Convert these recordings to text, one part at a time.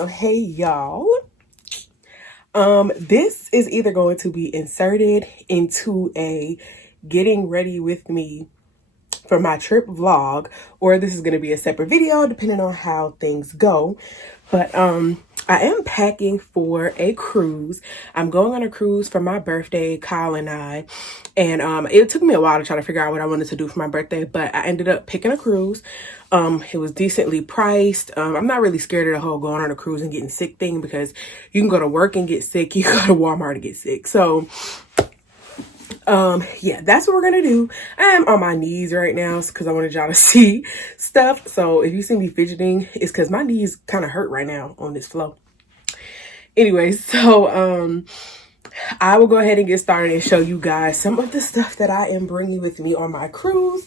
So hey y'all, this is either going to be inserted into a getting ready with me for my trip vlog, or this is going to be a separate video depending on how things go. But I am packing for a cruise. I'm going on a cruise for my birthday, Kyle and I. And it took me a while to try to figure out what I wanted to do for my birthday, but I ended up picking a cruise. It was decently priced. I'm not really scared of the whole going on a cruise and getting sick thing, because you can go to work and get sick. You can go to Walmart and get sick. So yeah, that's what we're gonna do. I am on my knees right now because I wanted y'all to see stuff. So if you see me fidgeting, it's because my knees kind of hurt right now on this flow. Anyway, so I will go ahead and get started and show you guys some of the stuff that I am bringing with me on my cruise.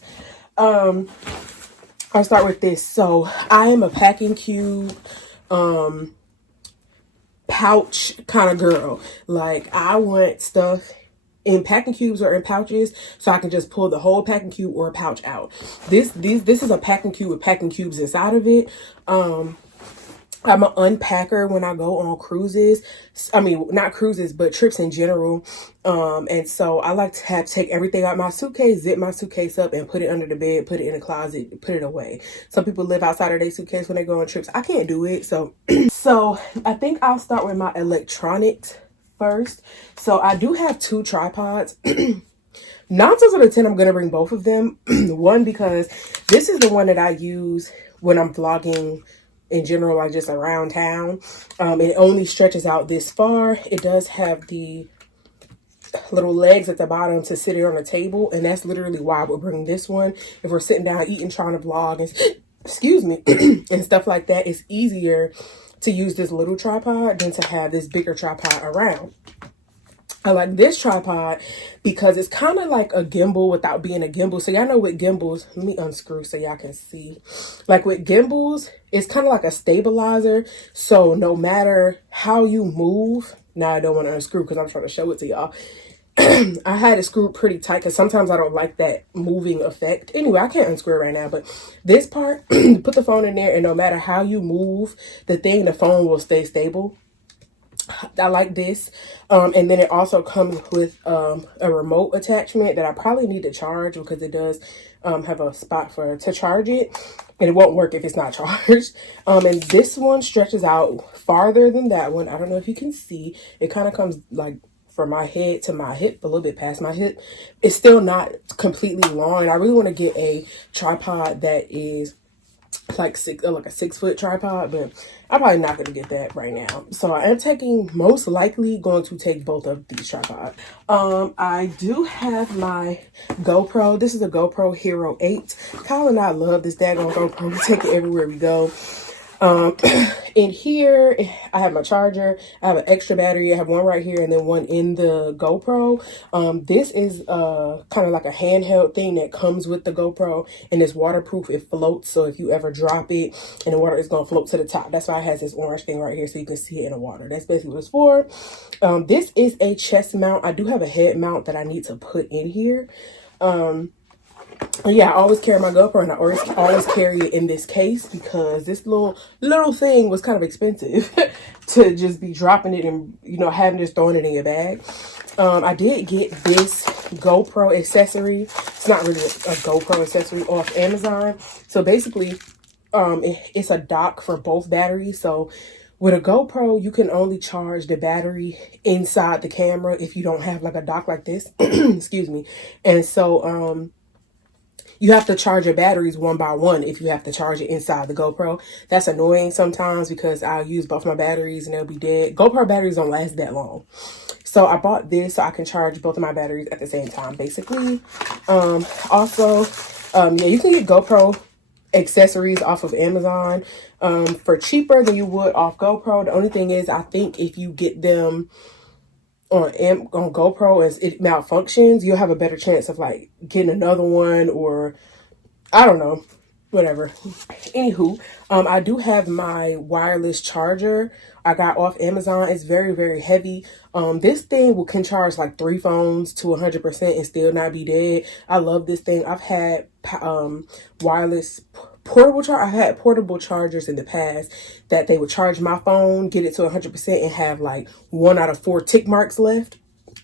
I'll start with this. So I am a packing cube pouch kind of girl. Like, I want stuff in packing cubes or in pouches, so I can just pull the whole packing cube or a pouch out. This is a packing cube with packing cubes inside of it. I'm an unpacker when I go on cruises. I mean, not cruises, but trips in general. And so I like to take everything out my suitcase, zip my suitcase up, and put it under the bed, put it in a closet, put it away. Some people live outside of their suitcase when they go on trips. I can't do it. So I think I'll start with my electronics first. So I do have 2 tripods. 9 times out of 10, I'm going to bring both of them. One, because this is the one that I use when I'm vlogging in general, like just around town. It only stretches out this far. It does have the little legs at the bottom to sit it on a table, and that's literally why I would bring this one. If we're sitting down eating, trying to vlog, and excuse me, and stuff like that, it's easier to use this little tripod than to have this bigger tripod around. I like this tripod because it's kind of like a gimbal without being a gimbal. So y'all know with gimbals, let me unscrew so y'all can see. Like with gimbals, it's kind of like a stabilizer. So no matter how you move, now I don't want to unscrew because I'm trying to show it to y'all. I had it screwed pretty tight because sometimes I don't like that moving effect. Anyway, I can't unscrew it right now, but this part, put the phone in there, and no matter how you move the phone will stay stable. I like this. And then it also comes with a remote attachment that I probably need to charge, because it does have a spot to charge it, and it won't work if it's not charged. And this one stretches out farther than that one. I don't know if you can see. It kind of comes like from my head to my hip, a little bit past my hip. It's still not completely long. I really want to get a tripod that is like a 6-foot tripod, but I'm probably not going to get that right now. So I am most likely going to take both of these tripods. I do have my GoPro. This is a GoPro Hero 8. Kyle and I love this daggone GoPro. We take it everywhere we go. In here, I have my charger. I have an extra battery. I have one right here and then one in the GoPro. This is kind of like a handheld thing that comes with the GoPro, and it's waterproof. It floats, so if you ever drop it in the water, it's going to float to the top. That's why it has this orange thing right here, so you can see it in the water. That's basically what it's for. This is a chest mount. I do have a head mount that I need to put in here. Yeah, I always carry my GoPro, and I always carry it in this case, because this little thing was kind of expensive to just be dropping it and, having just throwing it in your bag. I did get this GoPro accessory. It's not really a GoPro accessory, off Amazon. So basically, it's a dock for both batteries. So with a GoPro, you can only charge the battery inside the camera if you don't have like a dock like this. Excuse me. And so, you have to charge your batteries one by one if you have to charge it inside the GoPro. That's annoying sometimes, because I'll use both my batteries and they'll be dead. GoPro batteries don't last that long. So I bought this so I can charge both of my batteries at the same time, basically. Also, yeah, you can get GoPro accessories off of Amazon for cheaper than you would off GoPro. The only thing is, I think if you get them on GoPro as it malfunctions, you'll have a better chance of like getting another one, or I don't know, whatever. Anywho, I do have my wireless charger I got off Amazon. It's very, very heavy. This thing can charge like 3 phones to 100% and still not be dead. I love this thing. I've had wireless I had portable chargers in the past that they would charge my phone, get it to 100% and have like 1 out of 4 tick marks left.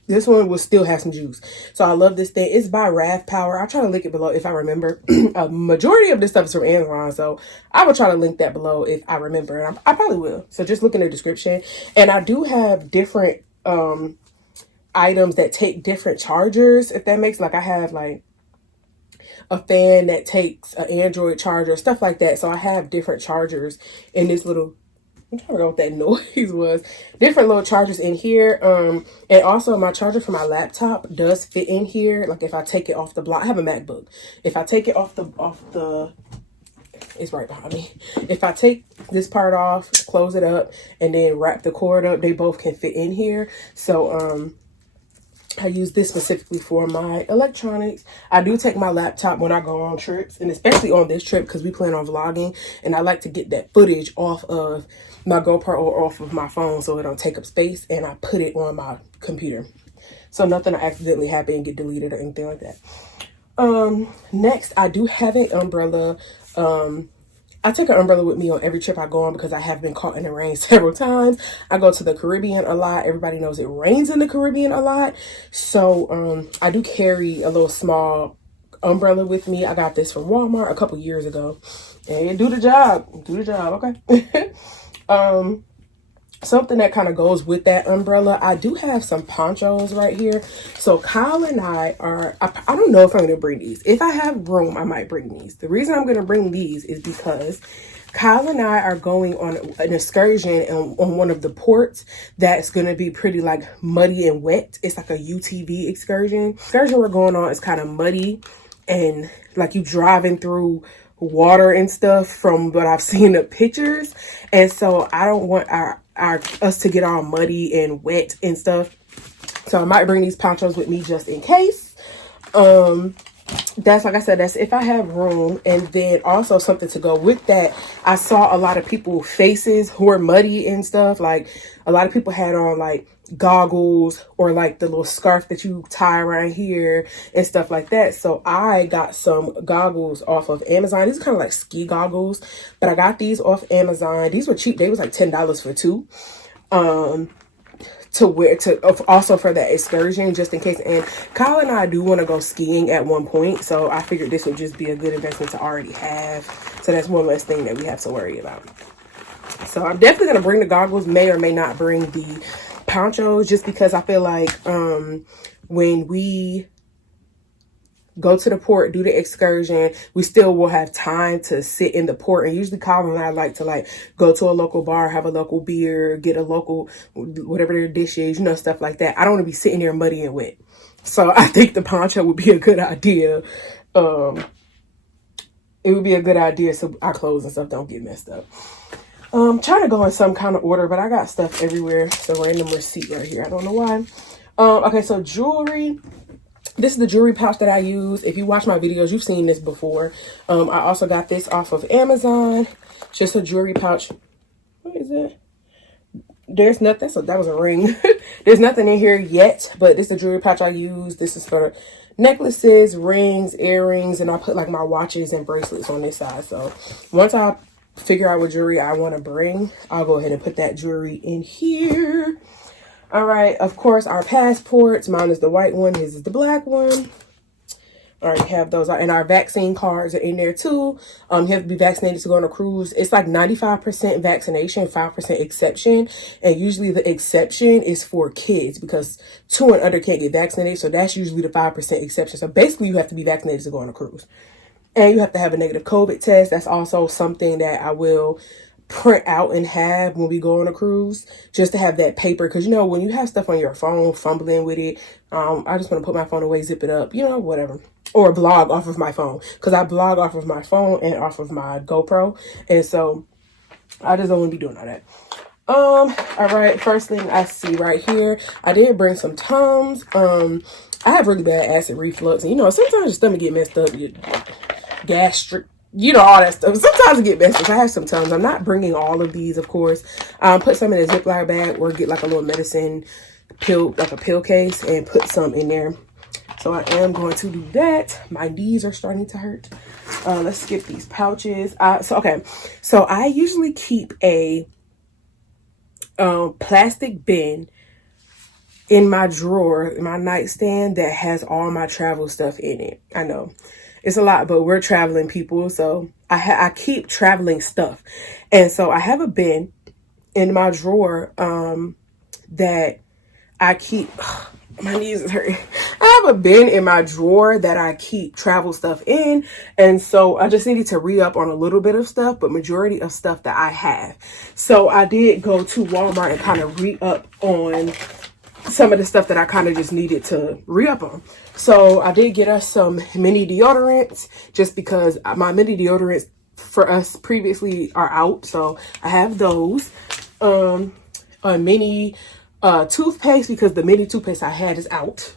This one will still have some juice. So I love this thing. It's by Rav Power. I'll try to link it below if I remember. A majority of this stuff is from Amazon, so I will try to link that below if I remember. And I probably will. So just look in the description. And I do have different items that take different chargers, if that makes, like, I have like a fan that takes an Android charger, stuff like that. So I have different chargers in this little, I'm trying to figure out what that noise was. Different little chargers in here. And also my charger for my laptop does fit in here. Like if I take it off the block, I have a MacBook. If I take it off the, it's right behind me. If I take this part off, close it up, and then wrap the cord up, they both can fit in here. So, I use this specifically for my electronics. I do take my laptop when I go on trips, and especially on this trip because we plan on vlogging, and I like to get that footage off of my GoPro or off of my phone so it don't take up space, and I put it on my computer so nothing will accidentally happen and get deleted or anything like that. Next, I do have an umbrella. I take an umbrella with me on every trip I go on because I have been caught in the rain several times. I go to the Caribbean a lot. Everybody knows it rains in the Caribbean a lot. So I do carry a little small umbrella with me. I got this from Walmart a couple years ago. And do the job. Do the job, okay? Something that kind of goes with that umbrella, I do have some ponchos right here. So Kyle and I don't know if I'm going to bring these. If I have room, I might bring these. The reason I'm going to bring these is because Kyle and I are going on an excursion on one of the ports that's going to be pretty like muddy and wet. It's like a UTV excursion. The excursion we're going on is kind of muddy and like you driving through water and stuff from what I've seen the pictures. And so I don't want us to get all muddy and wet and stuff. So I might bring these ponchos with me just in case. That's, like I said, that's if I have room. And then also something to go with that, I saw a lot of people faces who were muddy and stuff. Like a lot of people had on like goggles or like the little scarf that you tie around here and stuff like that. So I got some goggles off of Amazon. These are kind of like ski goggles, but I got these off Amazon. These were cheap. They was like $10 for 2. To wear also for that excursion, just in case. And Kyle and I do want to go skiing at one point, so I figured this would just be a good investment to already have. So that's one less thing that we have to worry about. So I'm definitely going to bring the goggles, may or may not bring the ponchos, just because I feel like when we go to the port, do the excursion, we still will have time to sit in the port. And usually Colin and I like to like go to a local bar, have a local beer, get a local whatever their dish is, you know, stuff like that. I don't want to be sitting there muddy and wet. So I think the poncho would be a good idea. It would be a good idea so our clothes and stuff don't get messed up. Trying to go in some kind of order, but I got stuff everywhere. It's a random receipt right here. I don't know why. Okay, so jewelry. This is the jewelry pouch that I use. If you watch my videos, you've seen this before. I also got this off of Amazon. Just a jewelry pouch. What is it? There's nothing. So that was a ring. There's nothing in here yet, but this is the jewelry pouch I use. This is for necklaces, rings, earrings, and I put like my watches and bracelets on this side. So once I figure out what jewelry I want to bring, I'll go ahead and put that jewelry in here. All right, of course, our passports. Mine is the white one. His is the black one. I already have those. And our vaccine cards are in there too. You have to be vaccinated to go on a cruise. It's like 95% vaccination, 5% exception. And usually the exception is for kids because 2 and under can't get vaccinated. So that's usually the 5% exception. So basically you have to be vaccinated to go on a cruise. And you have to have a negative COVID test. That's also something that I will print out and have when we go on a cruise, just to have that paper. Because, you know, when you have stuff on your phone, fumbling with it, I just want to put my phone away, zip it up, you know, whatever. Or blog off of my phone. Because I blog off of my phone and off of my GoPro. And so I just don't want to be doing all that. All right, first thing I see right here, I did bring some Tums. I have really bad acid reflux. And, you know, sometimes your stomach get messed up, your gastric, you know, all that stuff. Sometimes it get messed up. I have some Tums. I'm not bringing all of these, of course. Put some in a Ziploc bag or get like a little medicine pill, like a pill case, and put some in there. So I am going to do that. My knees are starting to hurt. Let's skip these pouches. So I usually keep a plastic bin in my drawer, in my nightstand, that has all my travel stuff in it. I know it's a lot, but we're traveling people, so I keep traveling stuff, and so I have a bin in my drawer that I keep. My knees is hurting. I have a bin in my drawer that I keep travel stuff in. And so I just needed to re-up on a little bit of stuff, but majority of stuff that I have. So I did go to Walmart and kind of re-up on some of the stuff that I kind of just needed to re-up on. So I did get us some mini deodorants, just because my mini deodorants for us previously are out. So I have those. A mini toothpaste, because the mini toothpaste I had is out.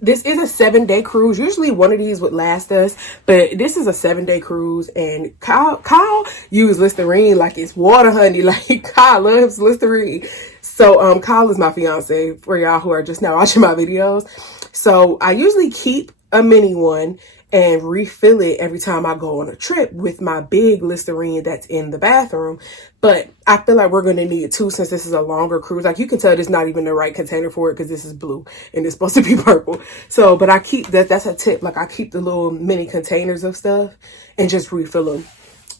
This is a 7-day cruise. Usually one of these would last us, but this is a 7-day cruise, and Kyle used Listerine like it's water, honey. Like, Kyle loves Listerine. So Kyle is my fiance, for y'all who are just now watching my videos. So I usually keep a mini one and refill it every time I go on a trip with my big Listerine that's in the bathroom. But I feel like we're going to need two, since this is a longer cruise. Like, you can tell this is not even the right container for it, because this is blue and it's supposed to be purple. So, but I keep that's a tip. Like, I keep the little mini containers of stuff and just refill them.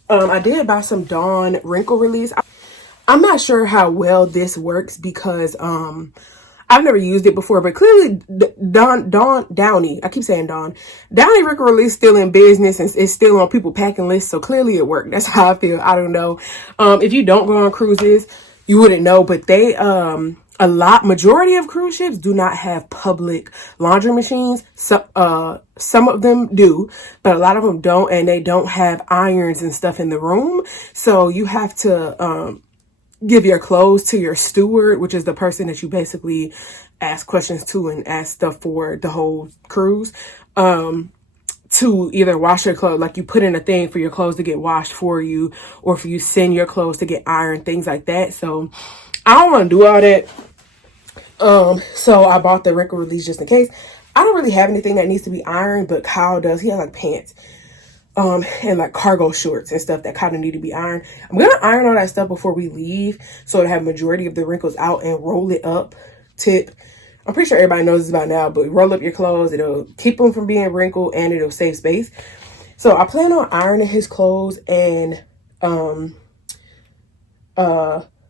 I did buy some Dawn wrinkle release. I'm not sure how well this works, because I've never used it before, but clearly Downy, I keep saying Downy wrinkle release still in business, and it's still on people packing lists. So clearly it worked. That's how I feel. I don't know. If you don't go on cruises, you wouldn't know, but they, majority of cruise ships do not have public laundry machines. Some of them do, but a lot of them don't, and they don't have irons and stuff in the room. So you have to, give your clothes to your steward, which is the person that you basically ask questions to and ask stuff for the whole cruise, to either wash your clothes, like you put in a thing for your clothes to get washed for you, or if you send your clothes to get ironed, things like that. So I don't want to do all that. So I bought the wrinkle release just in case. I don't really have anything that needs to be ironed, but Kyle does. He has like pants. And like cargo shorts and stuff that kind of need to be ironed. I'm going to iron all that stuff before we leave, so to have majority of the wrinkles out, and roll it up. Tip. I'm pretty sure everybody knows this by now, but roll up your clothes. It'll keep them from being wrinkled, and it'll save space. So I plan on ironing his clothes and,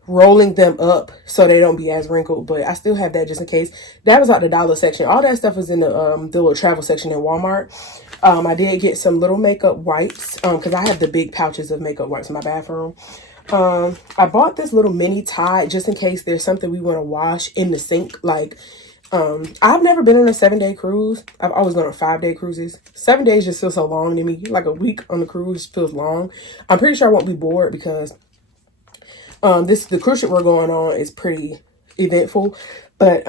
rolling them up so they don't be as wrinkled, but I still have that just in case. That was out the dollar section. All that stuff is in the little travel section in Walmart. I did get some little makeup wipes, because I have the big pouches of makeup wipes in my bathroom. I bought this little mini Tide just in case there's something we want to wash in the sink. Like, I've never been on a 7-day cruise. I've always gone on 5-day cruises. 7 days just feels so long to me. Like, a week on the cruise feels long. I'm pretty sure I won't be bored, because the cruise ship we're going on is pretty eventful. But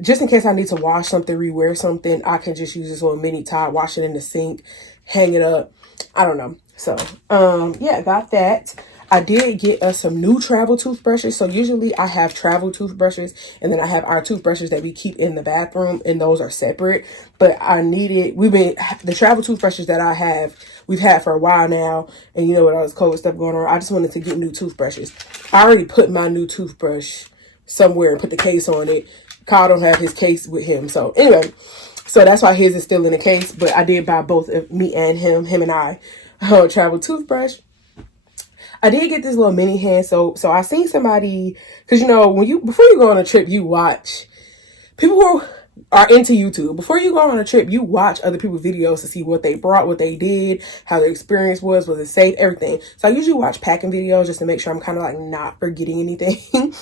just in case I need to wash something, rewear something, I can just use this little mini Tide, wash it in the sink, hang it up. I don't know. So yeah, got that. I did get us some new travel toothbrushes. So usually I have travel toothbrushes, and then I have our toothbrushes that we keep in the bathroom, and those are separate. But the travel toothbrushes that I have, we've had for a while now, and you know, with all this COVID stuff going on, I just wanted to get new toothbrushes. I already put my new toothbrush somewhere and put the case on it. Kyle don't have his case with him. So anyway, so that's why his is still in the case, but I did buy both of me and him and I, travel toothbrush. I did get this little mini hand soap. So I seen somebody, because you know, before you go on a trip, you watch people who are into YouTube. Before you go on a trip, you watch other people's videos to see what they brought, what they did, how the experience was it safe, everything. So I usually watch packing videos just to make sure I'm kind of like not forgetting anything.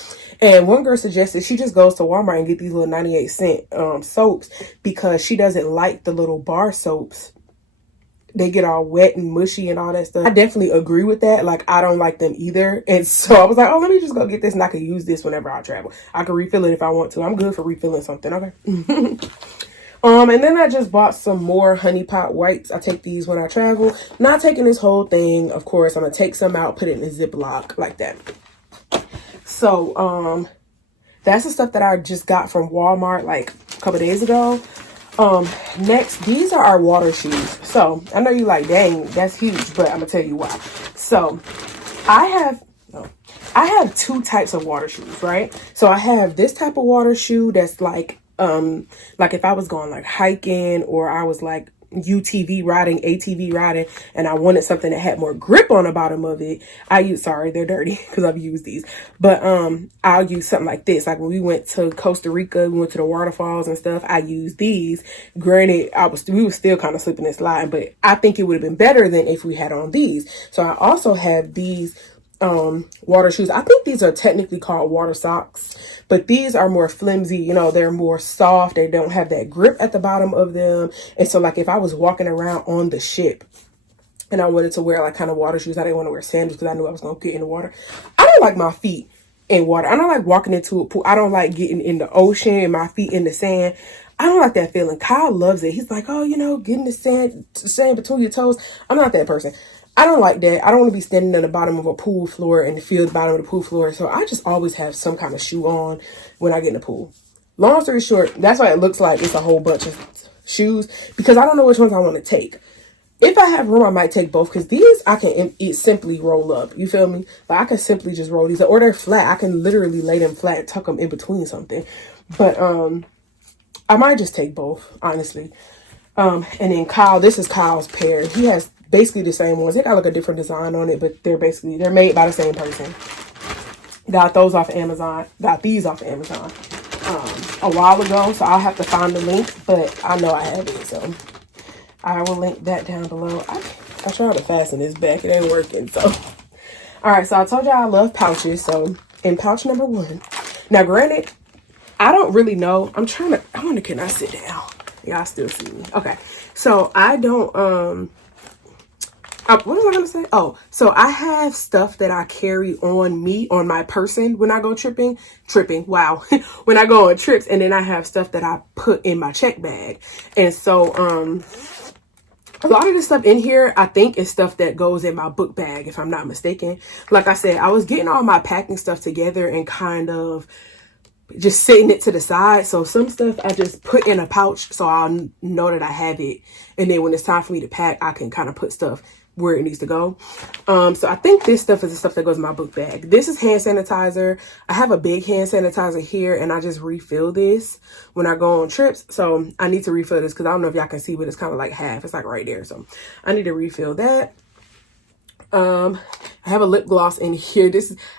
And one girl suggested she just goes to Walmart and get these little 98-cent soaps, because she doesn't like the little bar soaps. They get all wet and mushy and all that stuff. I definitely agree with that. Like, I don't like them either. And so I was like, oh, let me just go get this, and I can use this whenever I travel. I can refill it if I want to. I'm good for refilling something. Okay. And then I just bought some more honey pot wipes. I take these when I travel. Not taking this whole thing, of course. I'm going to take some out, put it in a Ziploc like that. So, that's the stuff that I just got from Walmart like a couple days ago. Next, these are our water shoes. So I know you like, dang, that's huge, but I'm gonna tell you why. So I have two types of water shoes, right? So I have this type of water shoe that's like if I was going like hiking, or I was like UTV riding, ATV riding, and I wanted something that had more grip on the bottom of it. Sorry, they're dirty because I've used these, but I'll use something like this. Like when we went to Costa Rica, we went to the waterfalls and stuff, I used these. Granted, we were still kind of slipping and sliding, but I think it would have been better than if we had on these. So I also have these water shoes. I think these are technically called water socks, but these are more flimsy, you know, they're more soft, they don't have that grip at the bottom of them. And so like if I was walking around on the ship and I wanted to wear like kind of water shoes, I didn't want to wear sandals because I knew I was gonna get in the water. I don't like my feet in water. I don't like walking into a pool. I don't like getting in the ocean and my feet in the sand. I don't like that feeling. Kyle loves it. He's like, oh, you know, getting the sand between your toes. I'm not that person. I don't like that. I don't want to be standing at the bottom of a pool floor and feel the bottom of the pool floor. So I just always have some kind of shoe on when I get in the pool. Long story short, that's why it looks like it's a whole bunch of shoes, because I don't know which ones I want to take. If I have room, I might take both, because these I can simply roll up. You feel me? Like I can simply just roll these up, or they're flat. I can literally lay them flat, tuck them in between something. But I might just take both, honestly. And then Kyle, this is Kyle's pair. He has basically the same ones. They got like a different design on it, but they're made by the same person. Got those off of Amazon. Got these off of Amazon a while ago, so I'll have to find the link, but I know I have it, so I will link that down below. I tried to fasten this back. It ain't working, so. All right, so I told y'all I love pouches, so in pouch number 1. Now, granted, I don't really know. I wonder, can I sit down? Y'all still see me. Okay, so I don't, what was I gonna say? Oh, so I have stuff that I carry on me, on my person when I go tripping, wow. When I go on trips, and then I have stuff that I put in my check bag. And so, a lot of this stuff in here, I think, is stuff that goes in my book bag, if I'm not mistaken. Like I said, I was getting all my packing stuff together and kind of just setting it to the side. So some stuff I just put in a pouch so I'll know that I have it. And then when it's time for me to pack, I can kind of put stuff where it needs to go. So I think this stuff is the stuff that goes in my book bag. This is hand sanitizer. I have a big hand sanitizer here, and I just refill this when I go on trips. So I need to refill this because I don't know if y'all can see, but it's kind of like half. It's like right there. So I need to refill that. I have a lip gloss in here.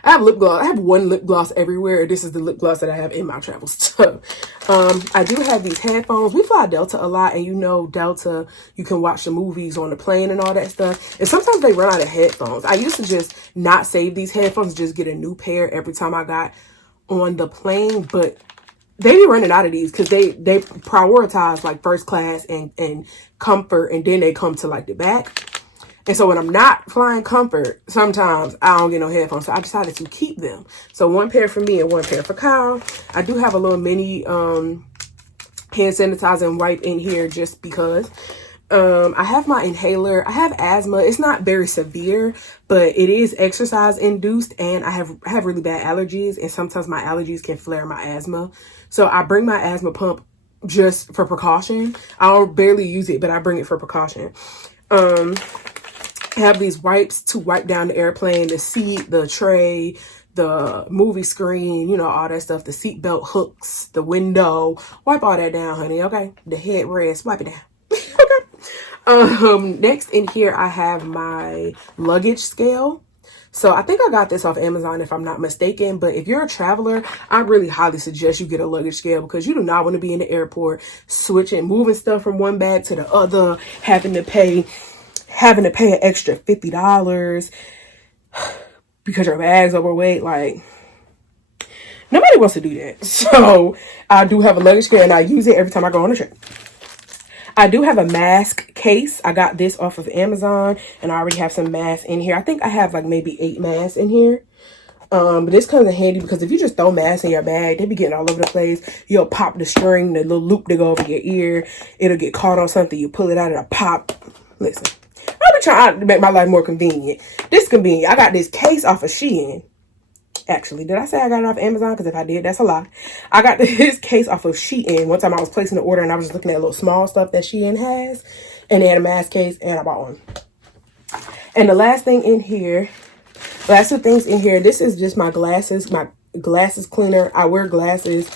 I have lip gloss. I have one lip gloss everywhere. This is the lip gloss that I have in my travel stuff. I do have these headphones. We fly Delta a lot, and you know, Delta, you can watch the movies on the plane and all that stuff. And sometimes they run out of headphones. I used to just not save these headphones, just get a new pair every time I got on the plane, but they be running out of these because they prioritize like first class and comfort, and then they come to like the back. And so when I'm not flying comfort, sometimes I don't get no headphones. So I decided to keep them. So one pair for me and one pair for Kyle. I do have a little mini hand sanitizer and wipe in here just because. I have my inhaler. I have asthma. It's not very severe, but it is exercise induced, and I have really bad allergies, and sometimes my allergies can flare my asthma. So I bring my asthma pump just for precaution. I don't barely use it, but I bring it for precaution. I have these wipes to wipe down the airplane, the seat, the tray, the movie screen, you know, all that stuff, the seat belt hooks, the window. Wipe all that down, honey, okay? The headrest, wipe it down. Okay. Next in here, I have my luggage scale. So I think I got this off Amazon if I'm not mistaken, but if you're a traveler, I really highly suggest you get a luggage scale, because you do not want to be in the airport moving stuff from one bag to the other, having to pay an extra $50 because your bag's overweight. Like, nobody wants to do that. So I do have a luggage scale, and I use it every time I go on a trip. I do have a mask case. I got this off of Amazon, and I already have some masks in here. I think I have like maybe 8 masks in here. But this comes in handy because if you just throw masks in your bag, they be getting all over the place. You'll pop the string, the little loop that go over your ear. It'll get caught on something. You pull it out, it'll pop. Listen, I've been trying to make my life more convenient. This is convenient. I got this case off of Shein, Actually, did I say I got it off Amazon? Because if I did, that's a lie. I got this case off of Shein. One time I was placing the order and I was just looking at little small stuff that Shein has. And they had a mask case and I bought one. And the last thing in here, last two things in here, this is just my glasses cleaner. I wear glasses.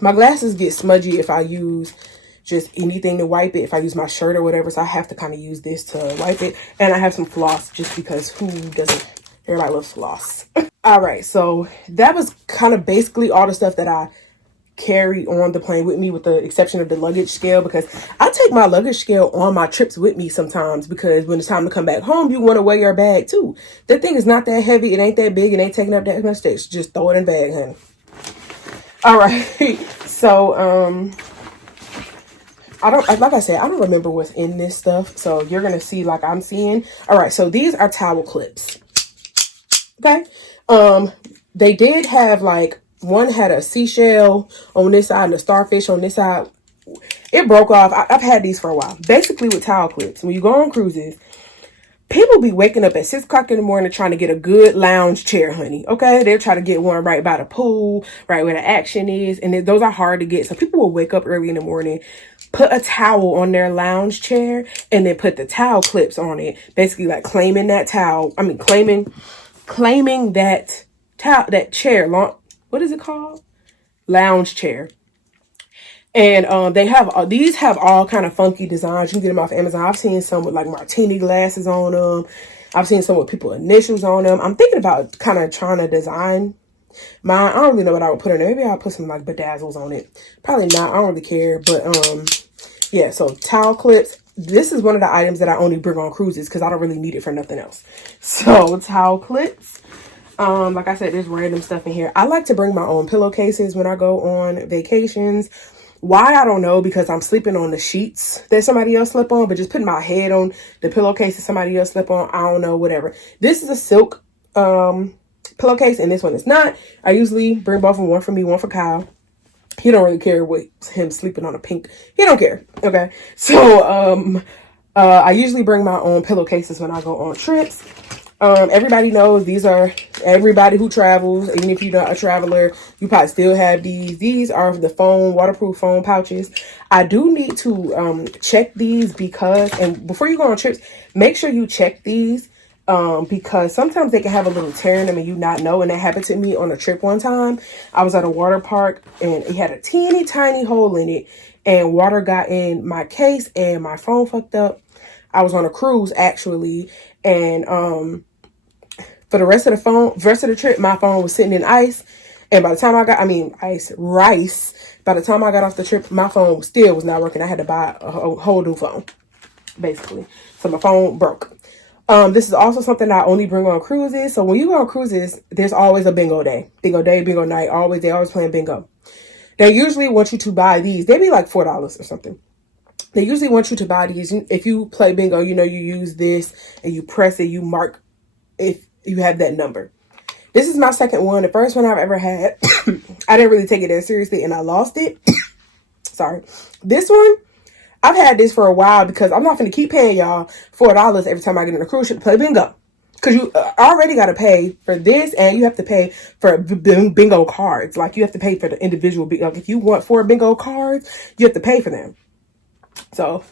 My glasses get smudgy if I use just anything to wipe it, if I use my shirt or whatever. So I have to kind of use this to wipe it. And I have some floss just because who doesn't? Everybody loves floss. All right, so that was kind of basically all the stuff that I carry on the plane with me, with the exception of the luggage scale, because I take my luggage scale on my trips with me sometimes, because when it's time to come back home, you want to weigh your bag too. That thing is not that heavy. It ain't that big. It ain't taking up that much space. Just throw it in the bag, honey. All right, so like I said, I don't remember what's in this stuff. So you're going to see like I'm seeing. All right. So these are towel clips. Okay. They did have like, one had a seashell on this side and a starfish on this side. It broke off. I've had these for a while. Basically with towel clips, when you go on cruises, people be waking up at 6 o'clock in the morning trying to get a good lounge chair, honey. Okay. They'll try to get one right by the pool, right where the action is. And those are hard to get. So people will wake up early in the morning, put a towel on their lounge chair, and then put the towel clips on it. Basically like claiming that towel. I mean, claiming that towel, that chair, what is it called? Lounge chair. And they have, these have all kind of funky designs. You can get them off Amazon. I've seen some with like martini glasses on them. I've seen some with people initials on them. I'm thinking about kind of trying to design mine. I don't really know what I would put in there. Maybe I'll put some like bedazzles on it. Probably not. I don't really care. But yeah, so towel clips. This is one of the items that I only bring on cruises because I don't really need it for nothing else. So towel clips. Like I said, there's random stuff in here. I like to bring my own pillowcases when I go on vacations. Why? I don't know, because I'm sleeping on the sheets that somebody else slept on, but just putting my head on the pillowcase that somebody else slept on, I don't know, whatever. This is a silk pillowcase and this one is not. I usually bring both of them, one for me, one for Kyle. He don't really care what him sleeping on a pink. He don't care. Okay. So I usually bring my own pillowcases when I go on trips. Everybody knows these are, everybody who travels, even if you're not a traveler, you probably still have these. These are the waterproof phone pouches. I do need to check these because, and before you go on trips, make sure you check these because sometimes they can have a little tear in them and you not know. And that happened to me on a trip one time. I was at a water park and it had a teeny tiny hole in it and water got in my case and my phone fucked up. I was on a cruise actually, and for the rest of the trip, my phone was sitting in ice. And by the time rice. By the time I got off the trip, my phone still was not working. I had to buy a whole new phone, basically. So my phone broke. This is also something I only bring on cruises. So when you go on cruises, there's always a bingo day, bingo night. They always playing bingo. They usually want you to buy these. They be like $4 or something. They usually want you to buy these. If you play bingo, you use this and you press it, you mark if you have that number. This is my second one. The first one I've ever had, I didn't really take it that seriously and I lost it. Sorry. This one, I've had this for a while because I'm not going to keep paying y'all $4 every time I get on a cruise ship to play bingo. Because you already got to pay for this and you have to pay for bingo cards. Like you have to pay for the individual. Like if you want 4 bingo cards, you have to pay for them. So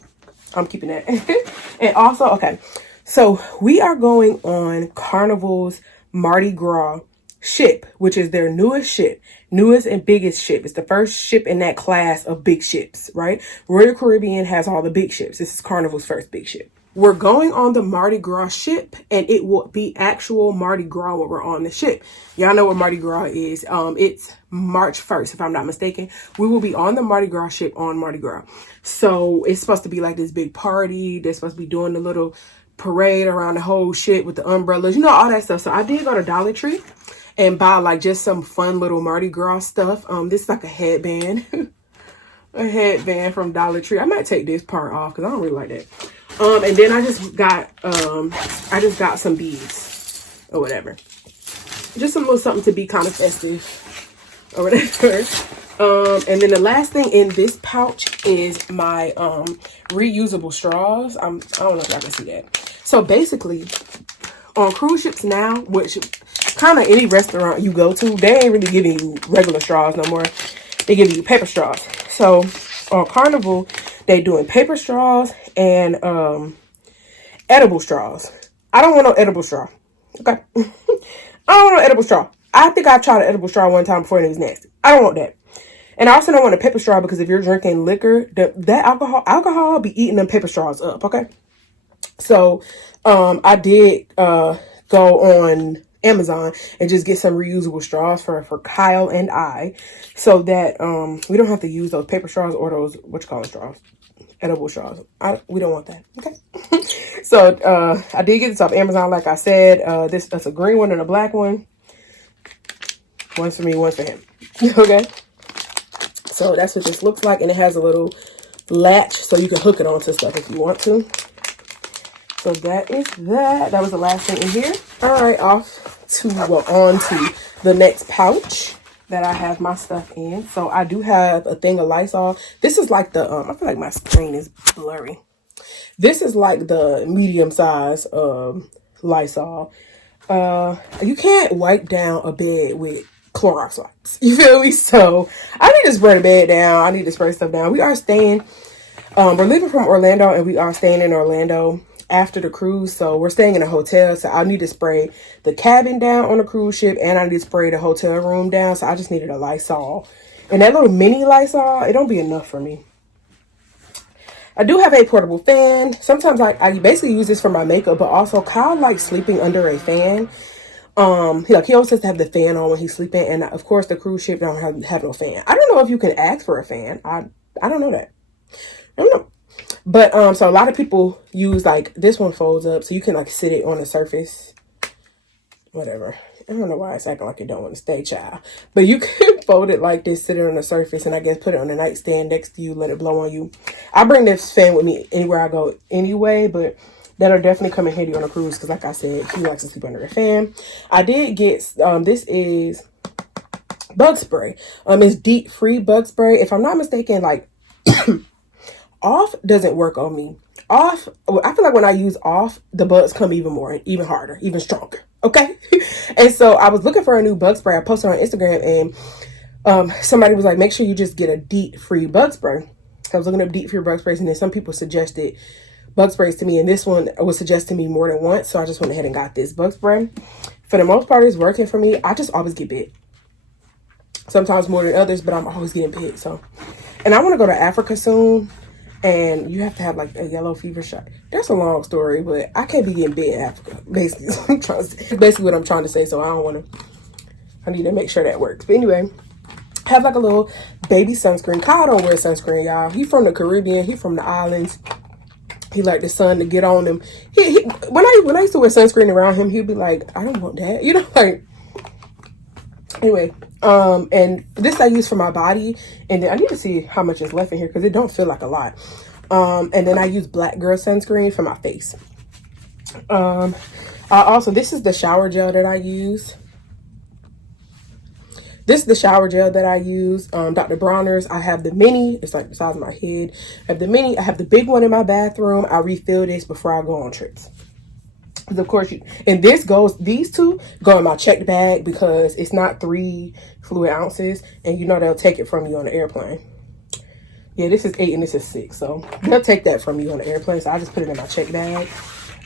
I'm keeping that. And also, okay. So we are going on Carnival's Mardi Gras ship, which is their newest and biggest ship. It's the first ship in that class of big ships, right? Royal Caribbean has all the big ships. This is Carnival's first big ship. We're going on the Mardi Gras ship and it will be actual Mardi Gras when we're on the ship. Y'all know what Mardi Gras is. It's March 1st, if I'm not mistaken. We will be on the Mardi Gras ship on Mardi Gras. So it's supposed to be like this big party. They're supposed to be doing the little parade around the whole shit with the umbrellas, all that stuff. So I did go to Dollar Tree and buy like just some fun little Mardi Gras stuff. This is like a headband, a headband from Dollar Tree. I might take this part off because I don't really like that. And then I just got some beads or whatever. Just some little something to be kind of festive or whatever. And then the last thing in this pouch is my reusable straws. I don't know if y'all can see that. So basically, on cruise ships now, which kind of any restaurant you go to, they ain't really giving you regular straws no more. They give you paper straws. So on Carnival, they doing paper straws and edible straws. I don't want no edible straw. Okay. I don't want no edible straw. I think I've tried an edible straw one time before and it was nasty. I don't want that. And I also don't want a paper straw because if you're drinking liquor, that alcohol be eating them paper straws up, okay? So I did go on Amazon and just get some reusable straws for Kyle and I, so that we don't have to use those paper straws or those straws, edible straws. We don't want that, okay? So I did get this off Amazon, like I said. That's a green one and a black one. One's for me, one's for him. Okay. So that's what this looks like, and it has a little latch so you can hook it onto stuff if you want to. So that is that. That was the last thing in here. All right, on to the next pouch that I have my stuff in. So I do have a thing of Lysol. This is like the I feel like my screen is blurry. This is like the medium size Lysol. You can't wipe down a bed with Clorox wipes. You feel me? So I need to spray the bed down. I need to spray stuff down. We are staying, we're leaving from Orlando and we are staying in Orlando after the cruise. So we're staying in a hotel. So I need to spray the cabin down on the cruise ship and I need to spray the hotel room down. So I just needed a Lysol. And that little mini Lysol, it don't be enough for me. I do have a portable fan. Sometimes I basically use this for my makeup, but also Kyle likes sleeping under a fan. He always has to have the fan on when he's sleeping, and of course the cruise ship don't have no fan. I don't know if you can ask for a fan. I don't know that. I don't know. But so a lot of people use like this one folds up so you can like sit it on the surface. Whatever. I don't know why it's acting like it don't want to stay, child. But you can fold it like this, sit it on the surface, and I guess put it on the nightstand next to you, let it blow on you. I bring this fan with me anywhere I go anyway, but that'll definitely come in handy on a cruise because like I said, he likes to sleep under a fan. I did get, this is bug spray. It's deep free bug spray. If I'm not mistaken, like off doesn't work on me. Off, I feel like when I use off, the bugs come even more, even harder, even stronger. Okay. And so I was looking for a new bug spray. I posted on Instagram and somebody was like, make sure you just get a DEET free bug spray. I was looking up DEET free bug sprays and then some people suggested bug sprays to me, and this one was suggested to me more than once, so I just went ahead and got this bug spray. For the most part, it's working for me. I just always get bit. Sometimes more than others, but I'm always getting bit. So, and I want to go to Africa soon, and you have to have like a yellow fever shot. That's a long story, but I can't be getting bit in Africa. Basically, basically what I'm trying to say. So I need to make sure that works. But anyway, have like a little baby sunscreen. Kyle don't wear sunscreen, y'all. He from the Caribbean. He from the islands. He like the sun to get on him. When I used to wear sunscreen around him, he'd be like, I don't want that. You know, like, anyway, and this I use for my body. And then I need to see how much is left in here because it don't feel like a lot. And then I use Black Girl sunscreen for my face. Also, this is the shower gel that I use. This is the shower gel that I use, Dr. Bronner's. I have the mini. It's like the size of my head. I have the mini. I have the big one in my bathroom. I refill this before I go on trips. Because of course, these two go in my checked bag because it's not 3 fluid ounces. And you know they'll take it from you on the airplane. Yeah, this is 8 and this is 6. So they'll take that from you on the airplane. So I just put it in my checked bag.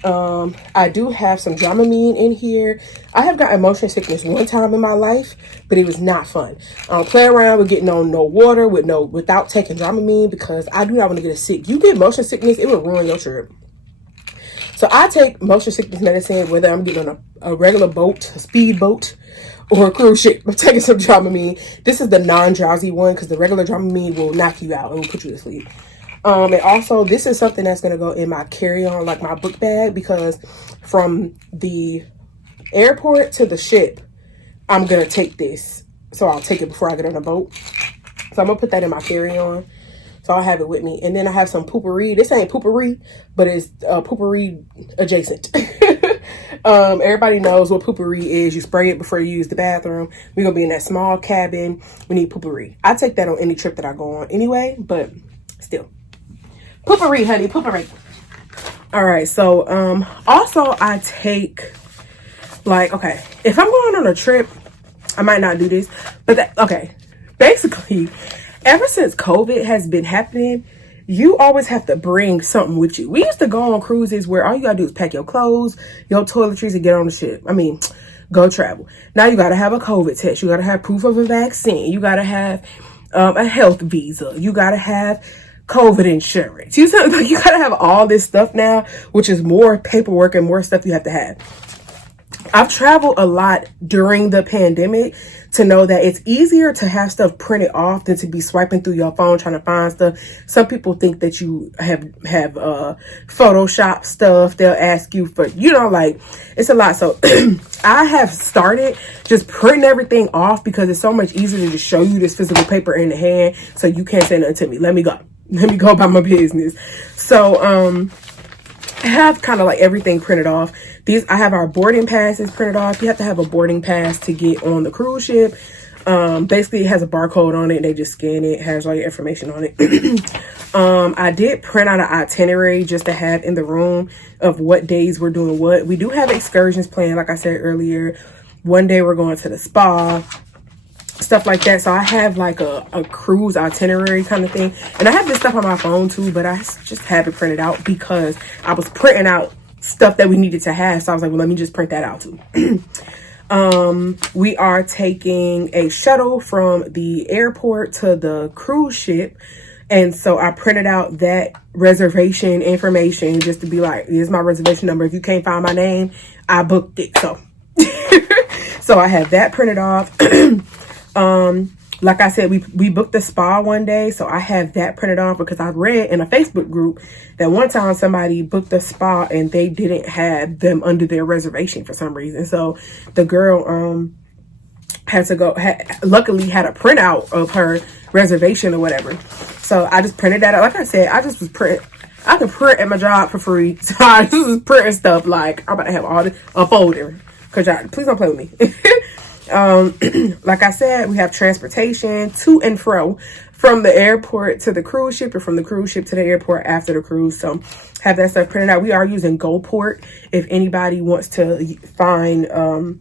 I do have some Dramamine in here. I have gotten motion sickness one time in my life, but it was not fun. Play around with getting on no water without taking Dramamine because I do not want to get sick. You get motion sickness, it will ruin your trip. So I take motion sickness medicine whether I'm getting on a regular boat, a speed boat, or a cruise ship. I'm taking some Dramamine. This is the non-drowsy one because the regular Dramamine will knock you out and will put you to sleep. And also, this is something that's going to go in my carry-on, like my book bag, because from the airport to the ship, I'm going to take this. So I'll take it before I get on a boat. So I'm going to put that in my carry-on. So I'll have it with me. And then I have some poopery. This ain't poopery, but it's poopery adjacent. Everybody knows what poopery is. You spray it before you use the bathroom. We're going to be in that small cabin. We need poopery. I take that on any trip that I go on anyway, but still. Poopery, honey, poopery. All right, so also I take Like, okay, if I'm going on a trip, I might not do this, but okay, basically, ever since COVID has been happening, you always have to bring something with you. We used to go on cruises where all you gotta do is pack your clothes, your toiletries, and get on the ship. I mean, go travel. Now you gotta have a COVID test. You gotta have proof of a vaccine. You gotta have a health visa. You gotta have COVID insurance. You gotta have all this stuff now, which is more paperwork and more stuff you have to have. I've traveled a lot during the pandemic to know that it's easier to have stuff printed off than to be swiping through your phone trying to find stuff. Some people think that you have Photoshop stuff. They'll ask you for, like, it's a lot. So I have started just printing everything off because it's so much easier to just show you this physical paper in the hand so you can't say nothing to me. Let me go about my business. So I have kind of like everything printed off. I have our boarding passes printed off. You have to have a boarding pass to get on the cruise ship. Basically it has a barcode on it. They just scan it. It has all your information on it. I did print out an itinerary just to have in the room of what days we're doing what. We do have excursions planned, like I said earlier. One day we're going to the spa, stuff like that. So I have like a cruise itinerary kind of thing, and I have this stuff on my phone too, but I just have it printed out because I was printing out stuff that we needed to have. So I was like, well, let me just print that out too. We are taking a shuttle from the airport to the cruise ship, and so I printed out that reservation information just to be like, here's my reservation number. If you can't find my name, I booked it. So so I have that printed off. Like I said, we booked the spa one day, so I have that printed off because I read in a Facebook group that one time somebody booked a spa and they didn't have them under their reservation for some reason. So the girl luckily had a printout of her reservation or whatever. So I just printed that out. Like I said, I can print at my job for free. So I just was printing stuff like I'm about to have a folder. Cause please don't play with me. Like I said, we have transportation to and fro from the airport to the cruise ship, or from the cruise ship to the airport after the cruise. So have that stuff printed out. We are using GoPort if anybody wants to find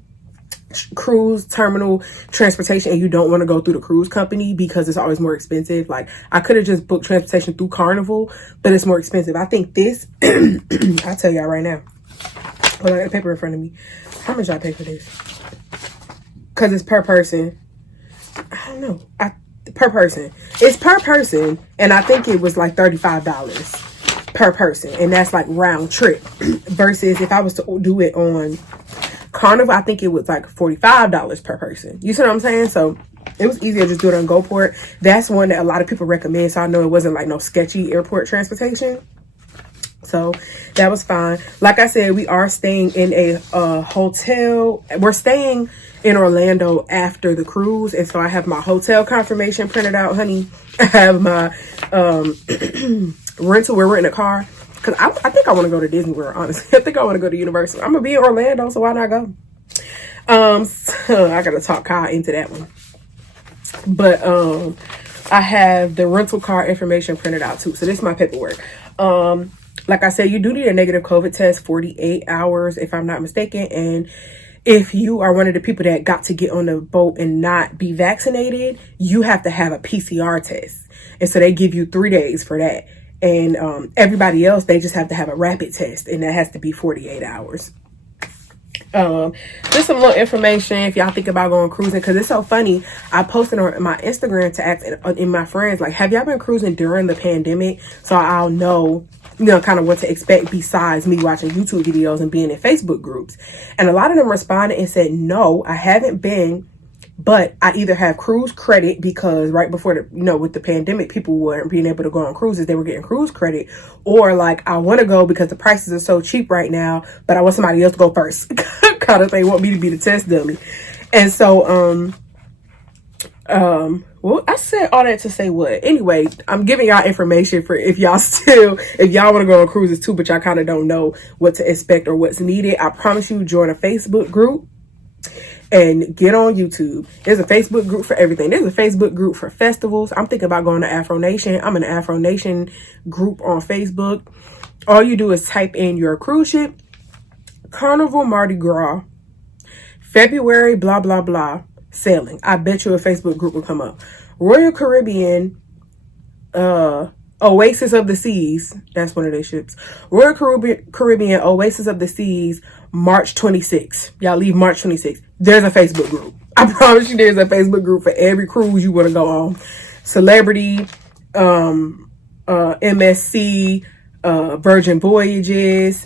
cruise terminal transportation and you don't want to go through the cruise company because it's always more expensive. Like, I could have just booked transportation through Carnival, but it's more expensive. I think this I'll tell y'all right now. Hold on, I got the paper in front of me. How much I pay for this? Because it's per person. I don't know. Per person. It's per person. And I think it was like $35 per person. And that's like round trip. Versus if I was to do it on Carnival, I think it was like $45 per person. You see what I'm saying? So it was easier to just do it on GoPort. That's one that a lot of people recommend. So I know it wasn't like no sketchy airport transportation. So that was fine. Like I said, we are staying in a hotel. We're staying in Orlando after the cruise. And so I have my hotel confirmation printed out, honey. I have my rental. We're renting a car. Because I think I want to go to Disney World, honestly. I think I want to go to Universal. I'm going to be in Orlando, so why not go? So I got to talk Kyle into that one. But I have the rental car information printed out too. So this is my paperwork. Like I said, you do need a negative COVID test, 48 hours, if I'm not mistaken. And if you are one of the people that got to get on the boat and not be vaccinated, you have to have a PCR test. And so they give you 3 days for that. And everybody else, they just have to have a rapid test. And that has to be 48 hours. Just some little information if y'all think about going cruising, because it's so funny. I posted on my Instagram to ask in my friends, like, have y'all been cruising during the pandemic? So I'll know, kind of what to expect besides me watching YouTube videos and being in Facebook groups. And a lot of them responded and said, no, I haven't been, but I either have cruise credit because right before with the pandemic, people weren't being able to go on cruises. They were getting cruise credit, or like, I want to go because the prices are so cheap right now, but I want somebody else to go first kind of thing. Want me to be the test dummy. And so, well, I said all that to say what? Anyway, I'm giving y'all information for if y'all want to go on cruises too, but y'all kind of don't know what to expect or what's needed. I promise you, join a Facebook group and get on YouTube. There's a Facebook group for everything. There's a Facebook group for festivals. I'm thinking about going to Afro Nation. I'm in an Afro Nation group on Facebook. All you do is type in your cruise ship, Carnival Mardi Gras, February, blah, blah, blah, sailing. I bet you a Facebook group will come up. Royal Caribbean, Oasis of the Seas. That's one of their ships. Royal Caribbean, Oasis of the Seas, March 26th. Y'all leave March 26th. There's a Facebook group. I promise you there's a Facebook group for every cruise you want to go on. Celebrity, MSC, Virgin Voyages,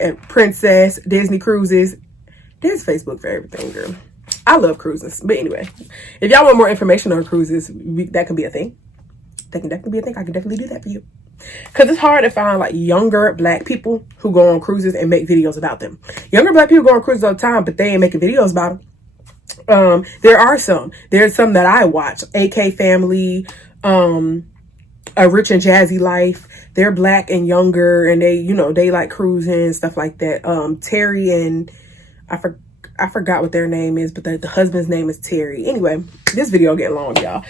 and Princess, Disney Cruises. There's Facebook for everything, girl. I love cruises. But anyway, if y'all want more information on cruises, that can be a thing. That can definitely be a thing. I can definitely do that for you. Because it's hard to find like younger black people who go on cruises and make videos about them. Younger black people go on cruises all the time, but they ain't making videos about them. There are some. There's some that I watch. AK Family, A Rich and Jazzy Life. They're black and younger, and they, you know, they like cruising and stuff like that. Terry and I forgot what their name is, but the husband's name is Terry. Anyway, this video getting long, y'all.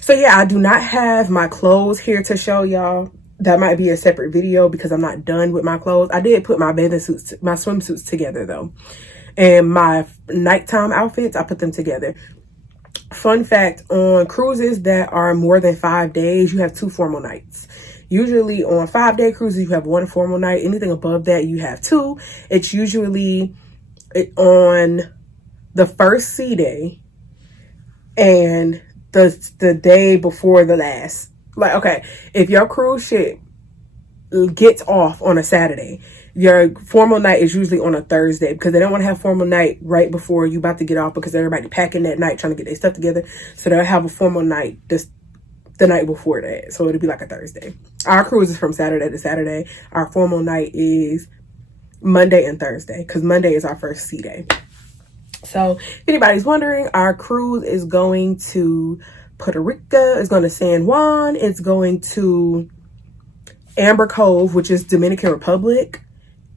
So yeah, I do not have my clothes here to show y'all. That might be a separate video because I'm not done with my clothes. I did put my bathing suits, my swimsuits together though. And my nighttime outfits, I put them together. Fun fact, on cruises that are more than 5 days, you have 2 formal nights. Usually on 5-day cruises, you have 1 formal night. Anything above that, you have 2. It's usually on the first sea day and the day before the last. Like, okay, if your cruise ship gets off on a Saturday, your formal night is usually on a Thursday because they don't want to have formal night right before you about to get off because everybody packing that night trying to get their stuff together. So they'll have a formal night the night before that. So it'll be like a Thursday. Our cruise is from Saturday to Saturday. Our formal night is Monday and Thursday because Monday is our first sea day. So if anybody's wondering, our cruise is going to Puerto Rico, it's going to San Juan, it's going to Amber Cove, which is Dominican Republic,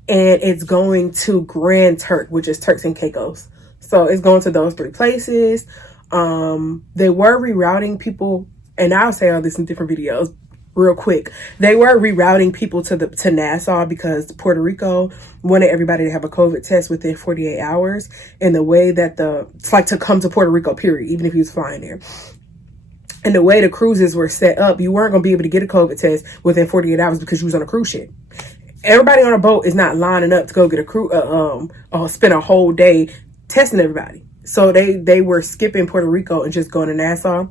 and it's going to Grand Turk, which is Turks and Caicos. So it's going to those 3 places. They were rerouting people, and I'll say all this in different videos real quick. They were rerouting people to Nassau because Puerto Rico wanted everybody to have a COVID test within 48 hours. And the way that it's like to come to Puerto Rico, period, even if he was flying there. And the way the cruises were set up, you weren't going to be able to get a COVID test within 48 hours because you was on a cruise ship. Everybody on a boat is not lining up to go get spend a whole day testing everybody. So they were skipping Puerto Rico and just going to Nassau.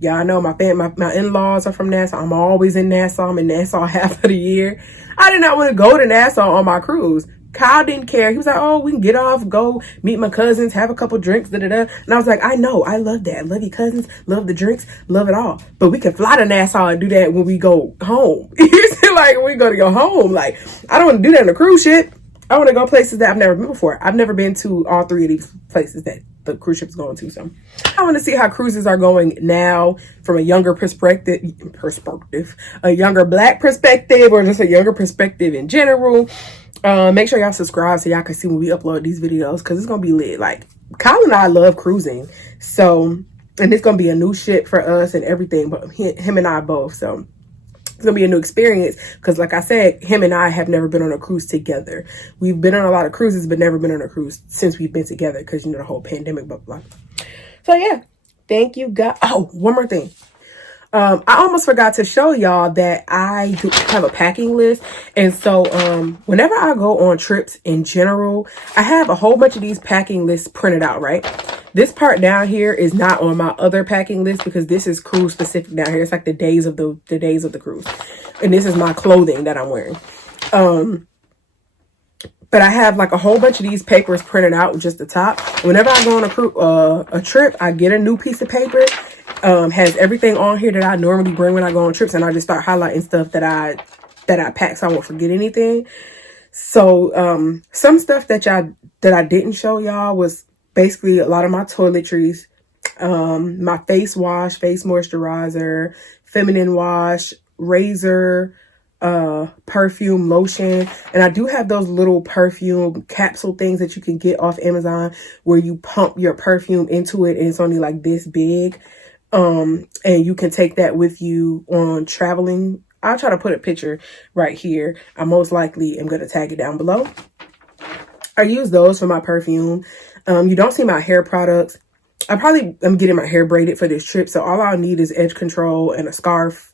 Y'all know my in-laws are from Nassau. I'm always in Nassau. I'm in Nassau half of the year. I did not want to go to Nassau on my cruise. Kyle didn't care. He was like, oh, we can get off, go meet my cousins, have a couple drinks, da-da-da. And I was like, I know, I love that. Love your cousins, love the drinks, love it all. But we can fly to Nassau and do that when we go home. Like, when we go to your home. Like, I don't want to do that on a cruise ship. I want to go places that I've never been before. I've never been to all 3 of these places that the cruise ship's going to. So I want to see how cruises are going now from a younger perspective, a younger black perspective, or just a younger perspective in general. Make sure y'all subscribe so y'all can see when we upload these videos because it's going to be lit. Like, Kyle and I love cruising. So, and it's going to be a new ship for us and everything, but him and I both. So it's going to be a new experience because, like I said, him and I have never been on a cruise together. We've been on a lot of cruises, but never been on a cruise since we've been together because, you know, the whole pandemic, blah, blah, blah. So, yeah. Thank you, guys. Oh, one more thing. I almost forgot to show y'all that I do have a packing list. And so whenever I go on trips in general, I have a whole bunch of these packing lists printed out, right? This part down here is not on my other packing list because this is cruise specific down here. It's like the days of the cruise. And this is my clothing that I'm wearing. But I have like a whole bunch of these papers printed out with just the top. Whenever I go on a trip, I get a new piece of paper. Has everything on here that I normally bring when I go on trips, and I just start highlighting stuff that I pack so I won't forget anything. So some stuff that I didn't show y'all was basically a lot of my toiletries, my face wash, face moisturizer, feminine wash, razor, perfume, lotion. And I do have those little perfume capsule things that you can get off Amazon where you pump your perfume into it and it's only like this big. And you can take that with you on traveling. I'll try to put a picture right here. I most likely am going to tag it down below. I use those for my perfume. You don't see my hair products. I probably am getting my hair braided for this trip, so all I'll need is edge control and a scarf,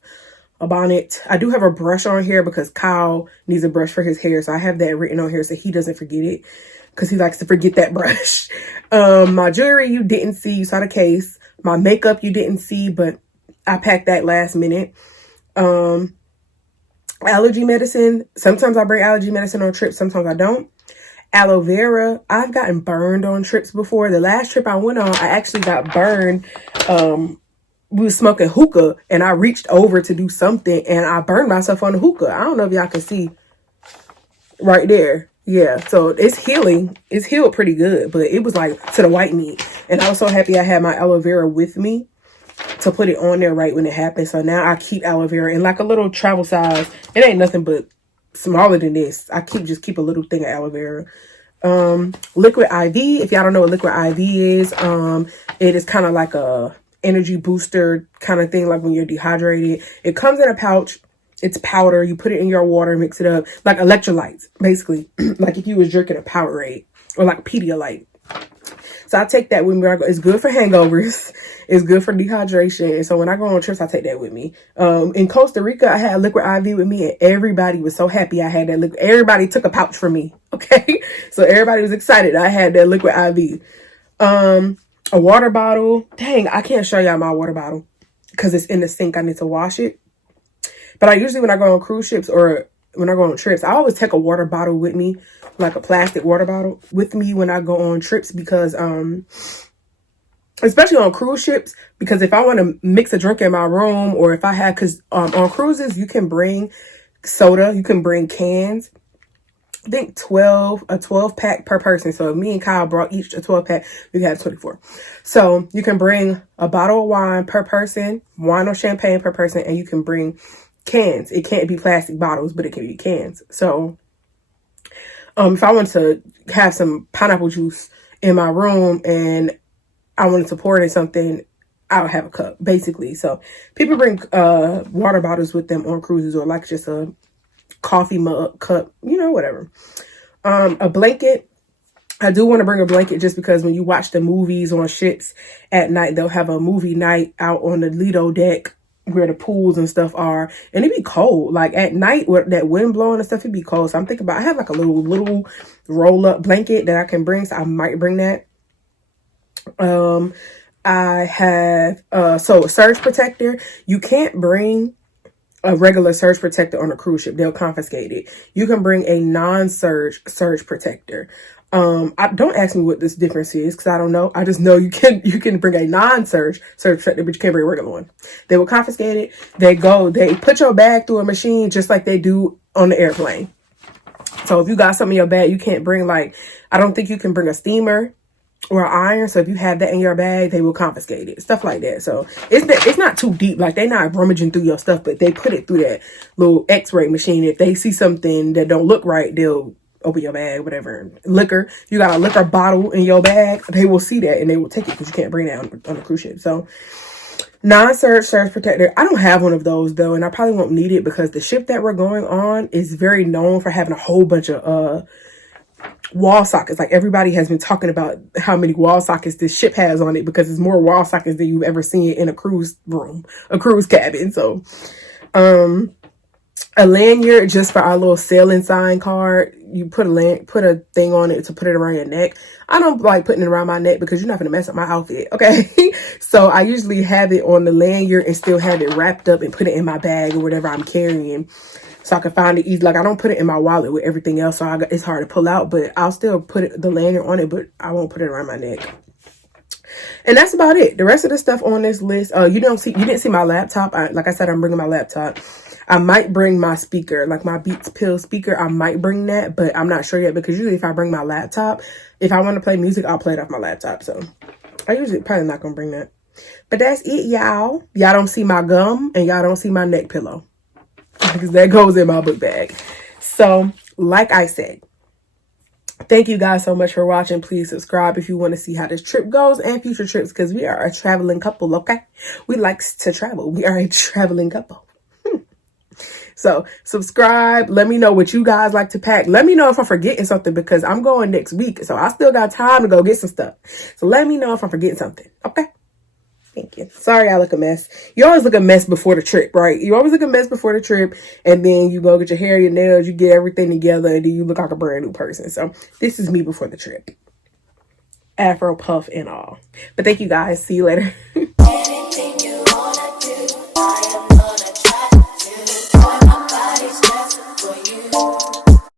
a bonnet. I do have a brush on here because Kyle needs a brush for his hair, so I have that written on here so he doesn't forget it, because he likes to forget that brush. My jewelry you didn't see, you saw the case. My makeup you didn't see, but I packed that last minute. Allergy medicine. Sometimes I bring allergy medicine on trips, sometimes I don't. Aloe vera. I've gotten burned on trips before. The last trip I went on, I actually got burned. We was smoking hookah and I reached over to do something and I burned myself on the hookah. I don't know if y'all can see right there. Yeah, so it's healing. It's healed pretty good, but it was like to the white meat. And I was so happy I had my aloe vera with me to put it on there right when it happened. So now I keep aloe vera in like a little travel size. It ain't nothing but smaller than this. I just keep a little thing of aloe vera. Liquid IV. If y'all don't know what liquid IV is, it is kind of like a energy booster kind of thing, like when you're dehydrated. It comes in a pouch. It's powder. You put it in your water, mix it up, like electrolytes, basically. Like if you was drinking a Powerade or like Pedialyte. So I take that with me. It's good for hangovers. It's good for dehydration. And so when I go on trips, I take that with me. In Costa Rica, I had liquid IV with me and everybody was so happy I had that liquid. Everybody took a pouch from me. Okay. So everybody was excited I had that liquid IV. A water bottle. Dang, I can't show y'all my water bottle because it's in the sink. I need to wash it. But I usually, when I go on cruise ships or when I go on trips, I always take a water bottle with me, like a plastic water bottle with me when I go on trips because, especially on cruise ships, because if I want to mix a drink in my room or if I have, because on cruises, you can bring soda, you can bring cans. I think a 12 pack per person. So if me and Kyle brought each a 12 pack, we had 24. So you can bring a bottle of wine per person, wine or champagne per person, and you can bring cans. It can't be plastic bottles, but it can be cans. So if I want to have some pineapple juice in my room and I wanted to pour it in something, I would have a cup, basically. So people bring water bottles with them on cruises, or like just a coffee mug, cup, whatever. A blanket. I do want to bring a blanket just because when you watch the movies on ships at night, they'll have a movie night out on the Lido deck where the pools and stuff are, and it'd be cold. Like at night with that wind blowing and stuff, it'd be cold. So I'm thinking about, I have like a little roll up blanket that I can bring, so I might bring that. I have a surge protector. You can't bring a regular surge protector on a cruise ship. They'll confiscate it. You can bring a non-surge surge protector. Don't ask me what this difference is because I don't know. I just know you can bring a non-surge surge protector, but you can't bring a regular one. They will confiscate it. They put your bag through a machine just like they do on the airplane. So if you got something in your bag, you can't bring, like, I don't think you can bring a steamer or an iron. So if you have that in your bag, they will confiscate it. Stuff like that. So it's not too deep. Like, they're not rummaging through your stuff, but they put it through that little x-ray machine. If they see something that don't look right, they'll open your bag, whatever. Liquor. You got a liquor bottle in your bag, they will see that and they will take it because you can't bring that on a cruise ship. So non-surge surge protector. I don't have one of those though, and I probably won't need it because the ship that we're going on is very known for having a whole bunch of wall sockets. Like, everybody has been talking about how many wall sockets this ship has on it because it's more wall sockets than you've ever seen in a cruise room, a cruise cabin. So a lanyard just for our little sailing sign card. You put a thing on it to put it around your neck. I don't like putting it around my neck because you're not going to mess up my outfit. Okay. So I usually have it on the lanyard and still have it wrapped up and put it in my bag or whatever I'm carrying, so I can find it easy. Like, I don't put it in my wallet with everything else, so it's hard to pull out, but I'll still put the lanyard on it, but I won't put it around my neck. And that's about it. The rest of the stuff on this list, you didn't see my laptop. Like I said, I'm bringing my laptop. I might bring my speaker, like my Beats Pill speaker. I might bring that, but I'm not sure yet because usually if I bring my laptop, if I want to play music, I'll play it off my laptop. So I usually probably not going to bring that. But that's it, y'all. Y'all don't see my gum and y'all don't see my neck pillow because that goes in my book bag. So like I said, thank you guys so much for watching. Please subscribe if you want to see how this trip goes and future trips, because we are a traveling couple, okay? We like to travel. We are a traveling couple. So subscribe. Let me know what you guys like to pack. Let me know if I'm forgetting something, because I'm going next week. So I still got time to go get some stuff. So let me know if I'm forgetting something. Okay? Thank you. Sorry I look a mess. You always look a mess before the trip, right? You always look a mess before the trip, and then you go get your hair, your nails, you get everything together, and then you look like a brand new person. So this is me before the trip. Afro puff and all. But thank you guys. See you later.